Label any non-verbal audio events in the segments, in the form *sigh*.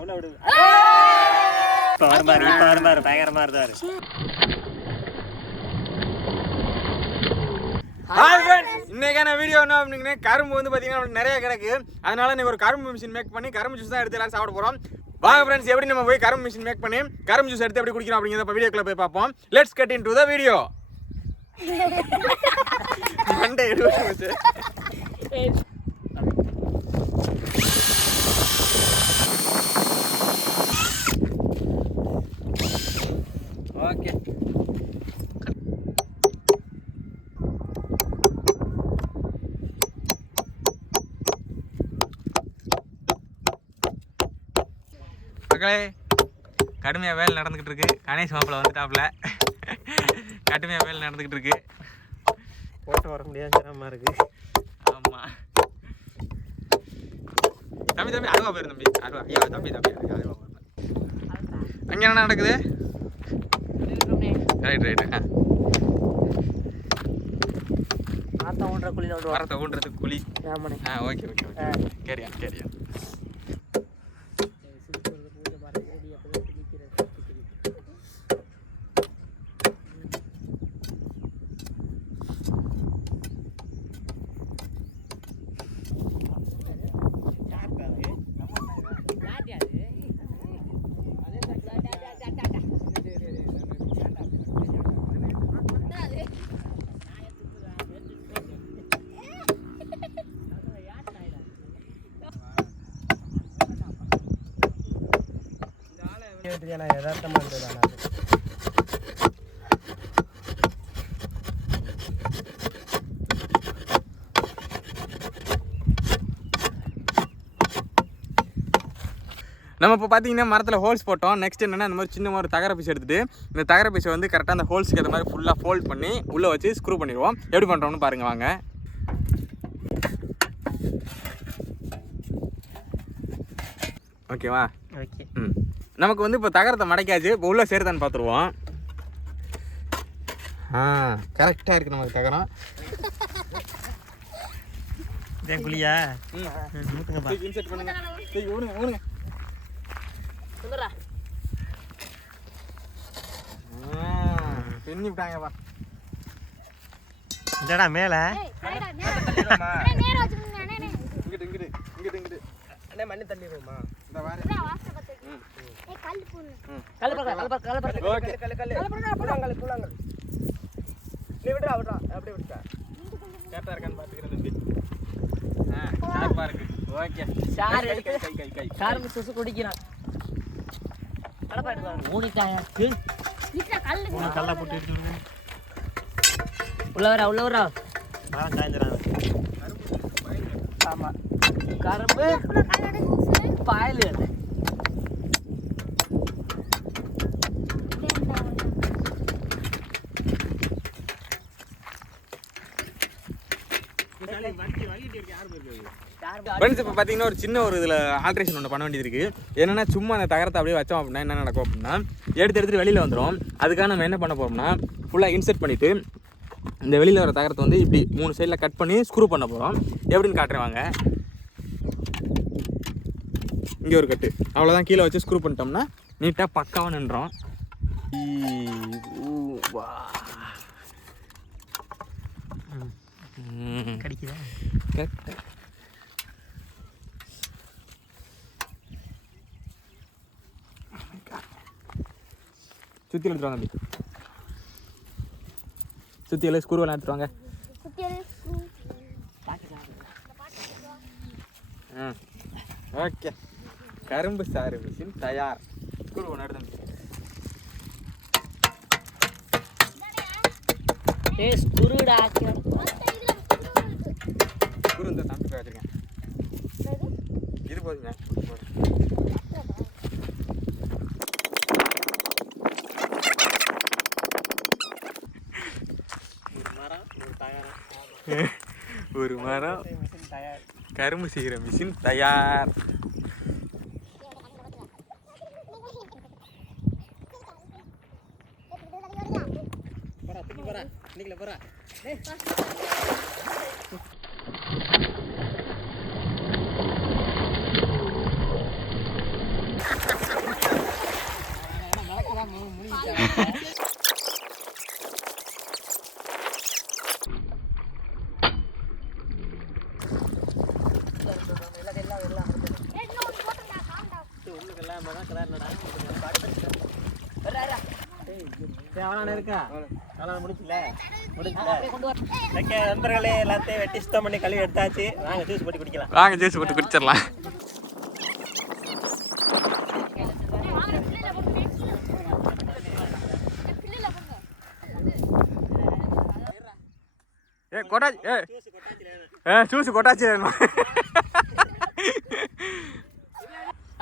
உள்ள விடு. இப்போ வரும் பாரு இப்போ வரும் பாரு பயங்கரமா இருந்தாரு. ஹாய் ஃப்ரெண்ட்ஸ் இன்னைக்கான வீடியோ என்ன அப்படிங்கன்னா கரும்பு வந்து பார்த்தீங்கன்னா நிறைய கிடக்கு. அதனால நீ ஒரு கரும்பு மிஷின் மேக் பண்ணி கரும்பு ஜூஸ் தான் எடுத்து எல்லாரும் சாப்பிட போகிறோம் வாங்க ஃப்ரெண்ட்ஸ் எப்படி நம்ம போய் கரும்பு மிஷின் மேக் பண்ணி கரும்பு ஜூஸ் எடுத்து எப்படி குடிக்கிறோம் அப்படிங்கிறத வீடியோக்குள்ள போய் பார்ப்போம். Let's cut in to the video மண்டை எடுத்து மக்களே கடுமையாக வேலை நடந்துக்கிட்டு இருக்கு. கணேஷ் மாப்பிள்ள வந்துட்டாப்புல. கடுமையாக வேலை நடந்துக்கிட்டு இருக்கு. போட்டு வர முடியாது சிரமமா இருக்கு. ஆமாம் தம்பி தம்பி அருவா போயிரு தம்பி. அருவா. ஐயா தம்பி தம்பி அருவா போயிரு அங்கே என்ன நடக்குது? ரைட் ரைட் ஆ. ஆத்தா ஒன்றரை குழியில் விடுவோம் மரத்தை ஊன்றதுக்கு குழி. ஆமாண்ணே. ஆ ஓகே ஓகே ஓகே. கேரியான் கேரியான் யதார்த்தமா இருந்தது நம்ம இப்போ பார்த்தீங்கன்னா மரத்தில் ஹோல்ஸ் போட்டோம். நெக்ஸ்ட் என்னன்னா இந்த மாதிரி சின்ன ஒரு தகர பீஸ் எடுத்துட்டு இந்த தகர பீஸை வந்து கரெக்டாக அந்த ஹோல்ஸ்க்கு ஏற்ற மாதிரி ஃபுல்லாக ஃபோல்ட் பண்ணி உள்ளே வச்சு ஸ்க்ரூ பண்ணிடுவோம். எப்படி பண்ணுறோம்னு பாருங்க வாங்க. ஓகேவா ஓகே ம். நமக்கு வந்து இப்போ தகரத்தை மடைக்காச்சு இப்போ உள்ளே சேருதான்னு பார்த்துருவோம் ஆ கரெக்டாக இருக்குது நமக்கு தகரம். இதே குழியா ஊத்துங்கப்பா இன்செர்ட் பண்ணுங்க. சரி ஊனுங்க ஊனுங்க. பெண்ணி விட்டாங்கப்பா. இந்தடா மேல. இங்கிட்டு இங்கிட்டு இங்கிட்டு இங்கிட்டு. அண்ணே மண்ணு தள்ளிடுவோமா? இந்த வாரு ஓகே நீ விடுறா விடுறா அப்படியே விட்டுட்டா. கரெக்டாக இருக்கான்னு பார்த்துக்கிறேன் தம்பி ஆ இருக்கு. ஓகே. ஷார் எடுத்து கை சுசு குடிக்கிறான். ஊனிட்டாயா கல்லா போட்டு எடுத்து விடுங்க. உள்ள வரா உள்ள வரா. மரம் காய்ஞ்சிடாது ஆமா. கரும்பு பாயல். ஃப்ரெண்ட்ஸ் இப்போ பார்த்தீங்கன்னா ஒரு சின்ன ஒரு இதில் ஆல்ட்ரேஷன் ஒன்று பண்ண வேண்டியது இருக்குது என்னென்னா சும்மா அந்த தகரத்தை அப்படியே வச்சோம் அப்படின்னா என்ன நடக்கும் அப்படின்னா எடுத்து எடுத்துட்டு வெளியில் வந்துடும் அதுக்காக நம்ம என்ன பண்ண போகிறோம்னா ஃபுல்லாக இன்செர்ட் பண்ணிவிட்டு இந்த வெளியில் வர தகரத்தை வந்து இப்படி மூணு சைடில் கட் பண்ணி ஸ்க்ரூ பண்ண போகிறோம் எப்படின்னு காட்டுறேன் வாங்க. இங்கே ஒரு கட்டு அவ்வளோதான் கீழே வச்சு ஸ்க்ரூ பண்ணிட்டோம்னா நீட்டாக பக்காவாக நின்றோம். கடிக்குதா? கரெக்டா. சுத்தி எடுத்துட்டு வாங்க தம்பி. சுத்தி எல்லாம் ஸ்க்ரூ எல்லாம் எடுத்துட்டு வாங்க. ம் ஓகே. கரும்பு சாறு மிஷின் தயார். ஸ்க்ரூ ஒன்று எடுத்து ஏ ஸ்குருடா ஸ்க்ரூ இந்த தம்பி வச்சிருக்கேன். இது போதுங்க போதும். ஒரு மரம் ஒரு தகரம் ஒரு மரம் மிஷின் தயார் கரும்பு செய்கிற மிஷின் தயார் இருக்கா? அவ்வளோ முடிச்சுல? முடிச்சுல. நண்பர்களே எல்லாத்தையும் வெட்டி சுத்தம் பண்ணி கழுவி எடுத்தாச்சு. வாங்க ஜூஸ் போட்டு குடிக்கலாம். வாங்க ஜூஸ் போட்டு குடிச்சிடலாம். ஏ கொட்டாச்சி ஏ. ஏ ஜூஸ் கொட்டாச்சி வேணுமா?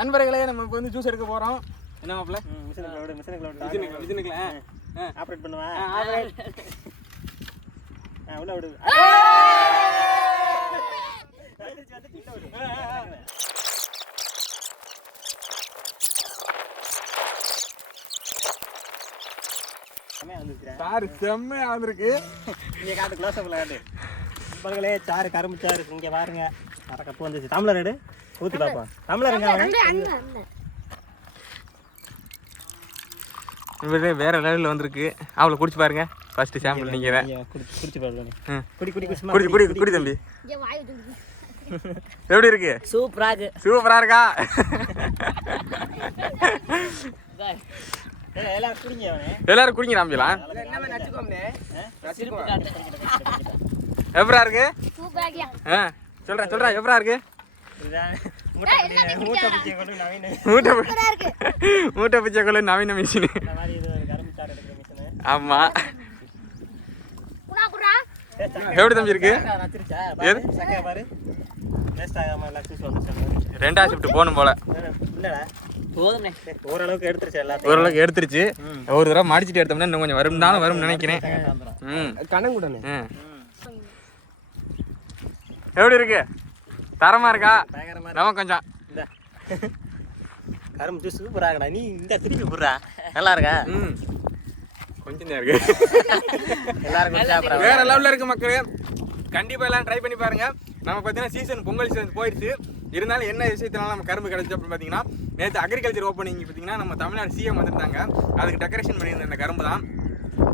நண்பர்களே நம்ம இப்போ வந்து ஜூஸ் எடுக்க போகிறோம் என்ன மாப்பிள்ள? மிஷினுக்குள்ள விடு மிஷினுக்குள்ள விடு. ஆப்ரேட் பண்ணுவா? ஆ உள்ள விடு. சாரு செம்மையா வந்திருக்கு. இங்க காட்டு க்ளோஸ் அப்ல காட்டு. நண்பர்களே சாறு கரும்பு சாறு இங்க பாருங்க. அரை கப்பு வந்துச்சு டம்ளர் எடு. ஊத்தி பாப்போம். டம்ளர் இவரே வேற லெவலில் வந்திருக்கு. அவளை குடிச்சு பாருங்க. ஃபர்ஸ்ட் சாம்பிள் ம். குடி குடி குடி குடி குடி குடி தம்பி எப்படி இருக்கு? சூப்பராக சூப்பரா இருக்கா. எல்லாரும் குடிங்க அவனே. எல்லாரும் குடிங்க நம்பிலாம் எப்பரா இருக்கு? ஆ சொல்றா சொல்றா எப்பரா இருக்கு? மூட்டை கொண்டு நவீன மிஷின். இந்த மாதிரி இது ஒரு கரும்பு சாறு எடுக்கிற மிஷினு. ஆமா. எப்படி தம்பி இருக்கு? ரெண்டாவது ஷிஃப்ட் போகணும் போல. ஓரளவுக்கு எடுத்துருச்சு எல்லாத்தையும். ஓரளவுக்கு எடுத்துருச்சு. ஒரு தடவை மடிச்சிட்டு எடுத்தோம்னா இன்னும் கொஞ்சம் வரும். தானே வரும்னு நினைக்கிறேன். ம். கணங்குடனே. எப்படி இருக்கு? தரமா இருக்கா? நம்ம கொஞ்சம். இந்த. கரும்பு ஜூஸ் சூப்பராகடா நீ இந்த திருப்பி புடுறா. நல்லா இருக்கா? ம். கொஞ்சம் இருக்கு. எல்லாரும் வேற லெவல்ல இருக்கு மக்களே. கண்டிப்பா எல்லாம் ட்ரை பண்ணி பாருங்க. நம்ம பார்த்தீங்கன்னா சீசன் பொங்கல் சீசன் போயிடுச்சு. இருந்தாலும் என்ன விஷயத்தினால நம்ம கரும்பு கிடைச்சு அப்படின்னு பார்த்தீங்கன்னா நேற்று அக்ரிகல்ச்சர் ஓப்பனிங் பார்த்தீங்கன்னா நம்ம தமிழ்நாடு சிஎம் வந்திருந்தாங்க. அதுக்கு டெக்கரேஷன் பண்ணியிருந்த இந்த கரும்பு தான்.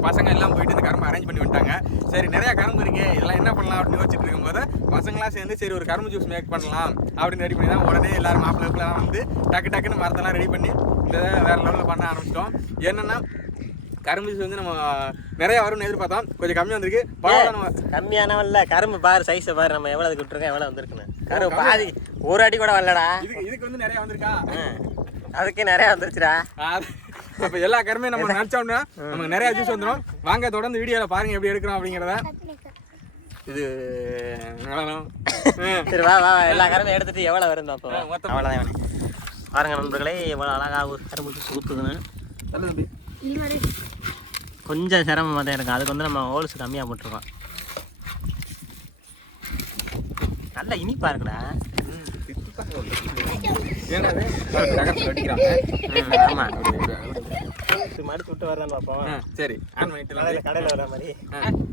பசங்க எல்லாம் போயிட்டு இந்த கரும்பு அரேஞ்ச் பண்ணி விட்டாங்க சரி நிறைய கரும்பு இருக்கு இதெல்லாம் என்ன பண்ணலாம் அப்படின்னு யோசிச்சுட்டு இருக்கும்போது பசங்களாம் சேர்ந்து சரி ஒரு கரும்பு ஜூஸ் மேக் பண்ணலாம் அப்படின்னு ரெடி பண்ணி தான் உடனே எல்லாரும் மாப்பிள்ளைலாம் வந்து டக்கு டக்குன்னு மரத்தெல்லாம் ரெடி பண்ணி இந்த வேற லெவலில் பண்ண ஆரம்பிச்சிட்டோம். என்னன்னா கரும்பு ஜூஸ் வந்து நம்ம நிறைய வரும்னு எதிர்பார்த்தோம். கொஞ்சம் கம்மியாக வந்திருக்கு. பரவாயில்ல நம்ம. கம்மியானவன்ல கரும்பு பாரு சைஸை பாரு நம்ம எவ்வளவு விட்டுருக்கோம் எவ்வளவு வந்திருக்குன்னு. கரும்பு பாதி ஒரு அடி கூட வரலடா. இதுக்கு இதுக்கு வந்து நிறைய வந்திருக்கா. அதுக்கே நிறைய வந்துருச்சுடா. அப்ப எல்லா கருமையும் நம்ம நினைச்சோம்னா நமக்கு நிறைய ஜூஸ் வந்துடும் வாங்க தொடர்ந்து வீடியோல பாருங்க எப்படி எடுக்கிறோம் அப்படிங்கிறத. இது. *laughs* சரி வா வா எல்லா கரும்பும் எடுத்துட்டு எவ்வளவு வரும் அப்போ. அவ்வளோதான் வேணும் பாருங்க நண்பர்களே எவ்வளோ அழகா ஒரு கரும்பு ஜூஸ் ஊற்றுதுன்னு. கொஞ்சம் சிரமமாக தான் இருக்கும். அதுக்கு வந்து நம்ம ஹோல்ஸ் கம்மியாக போட்டிருக்கோம். நல்ல இனிப்பா இருக்குடா. ஏன்னா ஆமா மடிச்சு விட்டு வரதான் பார்ப்போம். சரி. ஆன் பண்ணிட்டு கடையில் கடையில் வர மாதிரி.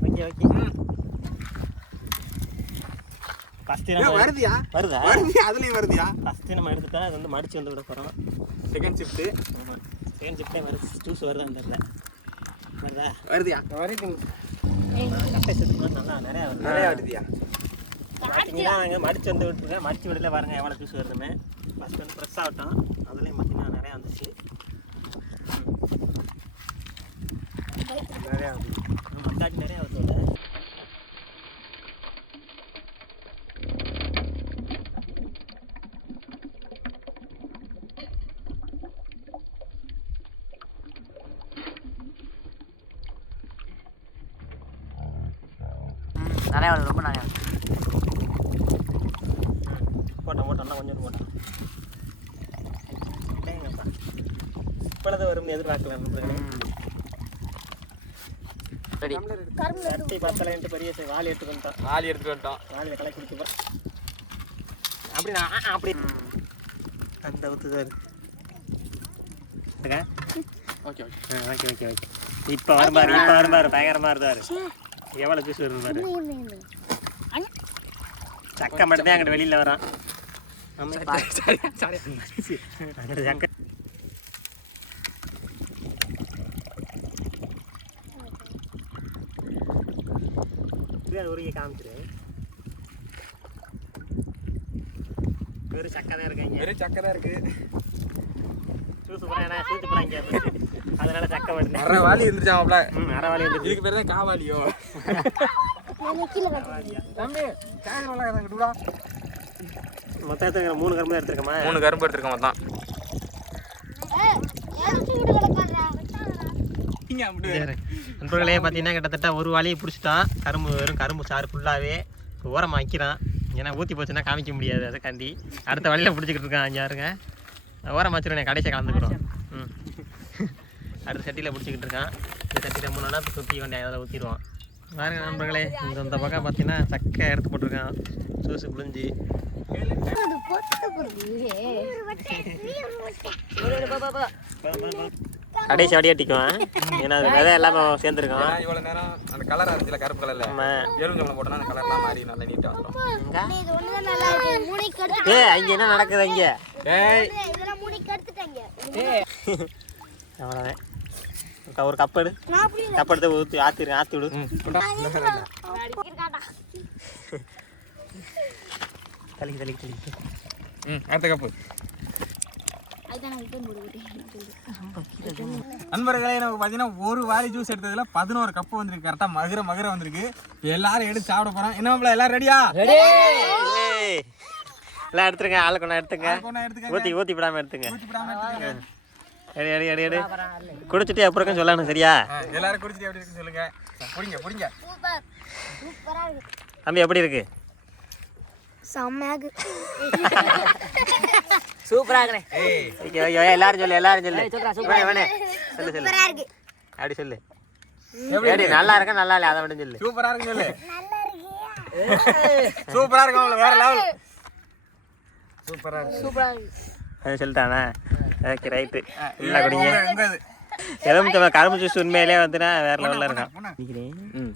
Okay okay. ஃபஸ்ட்டு நம்ம வருதியா? வருதா? வருதியா? அதுலயும் வருதியா? ஃபஸ்ட்டு நம்ம எடுத்துட்டா அது வந்து மடிச்சு வந்து விட போகிறோம் செகண்ட் ஷிஃப்ட் ஆமாம் செகண்ட் ஷிஃப்டே வருது. ஜூஸ் வருதா இடத்துல? வருதா? வருதியா? வரைக்கும் கட்டை செத்துக்கு நல்லா நிறையா வருது. நிறைய வருதியா? பார்த்தீங்கன்னா நாங்கள் மடிச்சு வந்து விட்டுருக்கேன். மடிச்சு விடல பாருங்க எவ்வளோ ஜூஸ் வருதுன்னு. ஃபஸ்ட் வந்து ஃப்ரெஷ் ஆகட்டும் அதுலேயும் பார்த்தீங்கன்னா நிறையா வந்துச்சு நிறைய வருது மத்தாட்டி நிறையா வருது நிறையா வருது ரொம்ப நிறையா வருது கொஞ்சம் டேங்கப்பா. இப்பொழுது வரும் எதிர்பார்க்கல நண்பர்களே ரெடி சட்டி பத்தலைன்ட்டு பெரிய சை- வாளி எடுத்து வந்துட்டோம் ஆளி எடுத்துட்டு வந்துட்டோம் வாளியில் கலக்கி குடிச்சு போ. அப்படி நான் அப்படி. அந்த இருக்கா ஓகே ஓகே. ஆ ஓகே ஓகே ஓகே. இப்போ வரும் பாரு இப்போ வரும் பாரு. பயங்கரமாக இருந்தாரு எவ்வளோ ஜூஸ் வருது பாரு. சக்கை மட்டும் தான் அங்கிட்டு வெளியில் வரான். அங்கிட்டு சக்கரை இது அது உருகி காமிச்சிரு. வெறும் சக்கை தான் இருக்காங்க. வெறும் சக்கரை இருக்கு. சூசு போறாங்க சூத்து போறாங்க அதனால சக்கை மட்டும் அரை வாலி இருந்துச்சாமாப்ல ம் அரைவாளி வந்து இதுக்கு பேர் தான் காவாலியோ. தம்பி மொத்தம் எடுத்துருக்க மூணு கரும்பு எடுத்துருக்கமா? மூணு கரும்பு எடுத்துருக்கோம் மொத்தம். நண்பர்களே பார்த்தீங்கன்னா கிட்டத்தட்ட ஒரு வாளியை பிடிச்சிட்டான். கரும்பு வெறும் கரும்பு சாறு ஃபுல்லாகவே ஓரமாக வைக்கிறான் ஏன்னா ஊற்றி போச்சுன்னா காமிக்க முடியாது அதுக்காண்டி. அடுத்த வழியில் பிடிச்சிக்கிட்டு இருக்கான் அஞ்சு யாருங்க ஓரமாக வச்சிருவேன் கடைசியாக கலந்துக்கிறோம். அடுத்த சட்டியில் பிடிச்சிக்கிட்டு இருக்கான். இந்த சட்டியில் மூணுனா சுற்றி கொண்டு அதில் ஊற்றிடுவான் பாருங்க நண்பர்களே இந்த இந்த பக்கம் பார்த்தீங்கன்னா சக்கை எடுத்து போட்டிருக்கான். சூசு புளிஞ்சு கடைசி வடியாட்டிக்குவான் ஏன்னா அது விதை எல்லாமே சேர்ந்துருக்கான். ஏன்னா இவ்வளவு நேரம் அந்த கலர் இருந்துச்சுல கருப்பு கலர்ல நம்ம எலுமிச்சம்பழம் போட்டோம்னா அந்த கலர்லாம் மாறி நல்லா நீட்டா வந்துடும் ஏ அங்க என்ன நடக்குது அங்க ஏய். அவ்வளோதான் ஒரு- ஒரு கப் எடு கப் எடுத்து ஊற்றி ஆற்றி ஆற்றி விடு. தலிக்கு தலிக்கு தலிக்கு ம் அடுத்த கப்பு. நண்பர்களே நமக்கு பார்த்தீங்கன்னா ஒரு வாரி ஜூஸ் எடுத்ததுல பதினோரு கப்பு வந்திருக்கு. கரெக்டாக மதுரை மதுரை வந்திருக்கு. இப்ப எல்லாரும் எடுத்து சாப்பிட போறோம். என்ன எல்லாரும் ரெடியா எல்லாம் எடுத்துருங்க. ஆளுக்கு ஒன்றா எடுத்துங்க. ஊற்றி ஊற்றி விடாமல் எடுத்துங்க. எடு எடு எடு எடு குடிச்சிட்டு அப்புறம் சொல்லணும் சரியா? எல்லாரும் குடிச்சிட்டு எப்படி இருக்குன்னு சொல்லுங்க. புடிங்க புடிங்க. தம்பி எப்படி இருக்கு? செம்மையாக சூப்பரா ஓகே எல்லாரும் சொல்லு எல்லாரும் சொல்லு. வேணே சொல்லு சொல்லு. அப்படி சொல்லு. எப்படி நல்லா இருக்கா நல்லா இல்லையா? அதை மட்டும் சொல்லு. சூப்பரா இருக்கு சொல்லு. சூப்பரா இருக்கு வேற லெவல் சூப்பரா இருக்கு. அது சொல்லிட்டானா? Okay right. நல்லா குடிங்க. உங்க- உங்க இது. எலுமிச்சை கரும்பு ஜூஸ் உண்மையிலே வந்துன்னா வேற லெவலில். நினைக்கிறேன் ம்.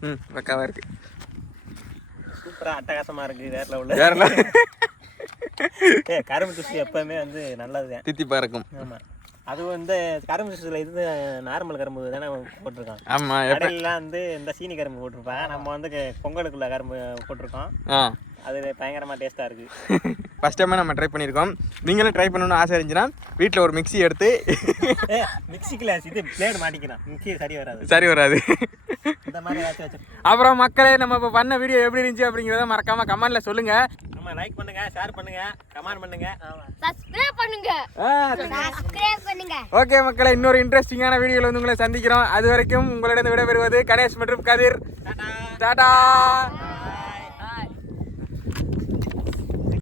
ம் பக்காவா இருக்கு. சூப்பரா அட்டகாசமா இருக்கு வேற லெவலில் வேற. ஏ கரும்பு ஜூஸ் எப்பவுமே வந்து நல்லதுதான் தித்திப்பா இருக்கும். ஆமா. அது வந்து கரும்பு ஜூஸ்ல இது நார்மல் கரும்பு தானே போட்டிருக்கான் ஆமா எப்ப கடையிலாம் வந்து இந்த சீனி கரும்பு போட்டிருப்பான் நம்ம வந்து பொங்கலுக்குள்ள கரும்பு போட்டிருக்கோம். அது பயங்கரமா டேஸ்டா இருக்கு. *laughs* ஃபஸ்ட் டைமே நம்ம ட்ரை பண்ணியிருக்கோம். நீங்களும் ட்ரை பண்ணணும்னு ஆசை இருந்துச்சுன்னா வீட்டில் ஒரு மிக்ஸி எடுத்து ஏ மிக்ஸி கிளாஸ் இது பிளேடு மாட்டிக்கிறான் மிக்ஸி சரி வராது. சரி வராது. அப்புறம் மக்களே நம்ம இப்போ பண்ண வீடியோ எப்படி இருந்துச்சு அப்படிங்கிறத மறக்காம கமெண்ட்ல சொல்லுங்க. நம்ம லைக் பண்ணுங்க ஷேர் பண்ணுங்க கமெண்ட் பண்ணுங்க. சப்ஸ்கிரைப் பண்ணுங்க. சப்ஸ்கிரைப் பண்ணுங்க. ஓகே மக்களே இன்னொரு இன்ட்ரெஸ்டிங்கான வீடியோவில் வந்து உங்களை சந்திக்கிறோம். அது வரைக்கும் உங்களிடம் விடைபெறுவது கணேஷ் மற்றும் கதிர். டாடா.